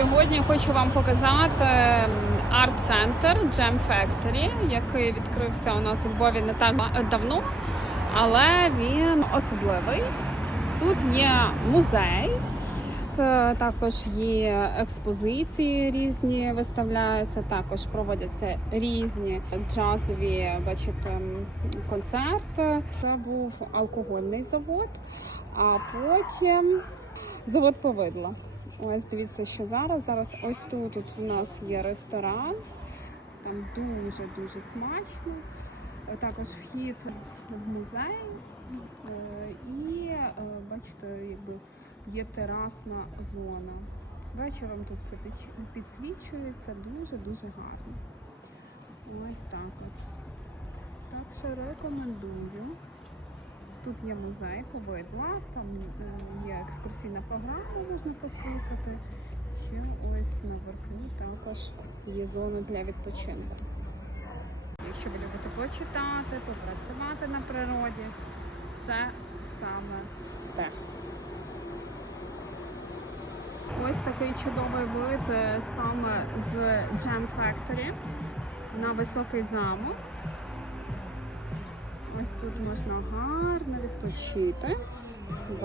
Сьогодні хочу вам показати арт-центр Jam Factory, який відкрився у нас у Львові не так давно, але він особливий. Тут є музей, також є експозиції різні виставляються, також проводяться різні джазові бачите, концерти. Це був алкогольний завод, а потім завод повидла. Ось дивіться, що зараз. Зараз ось тут, тут у нас є ресторан, там дуже дуже смачно. Е, Також вхід в музей. Е, І е, бачите, якби є терасна зона. Вечором тут все підсвічується дуже дуже гарно. Ось так от. Так що рекомендую. Тут є музей повидла, там є екскурсійна програма, можна послухати. Ще ось наверху також є зона для відпочинку. Якщо ви любите почитати, попрацювати на природі, це саме те. Ось такий чудовий вид е, саме з Jam Factory на високий замок. Ось тут можна гарно відпочити.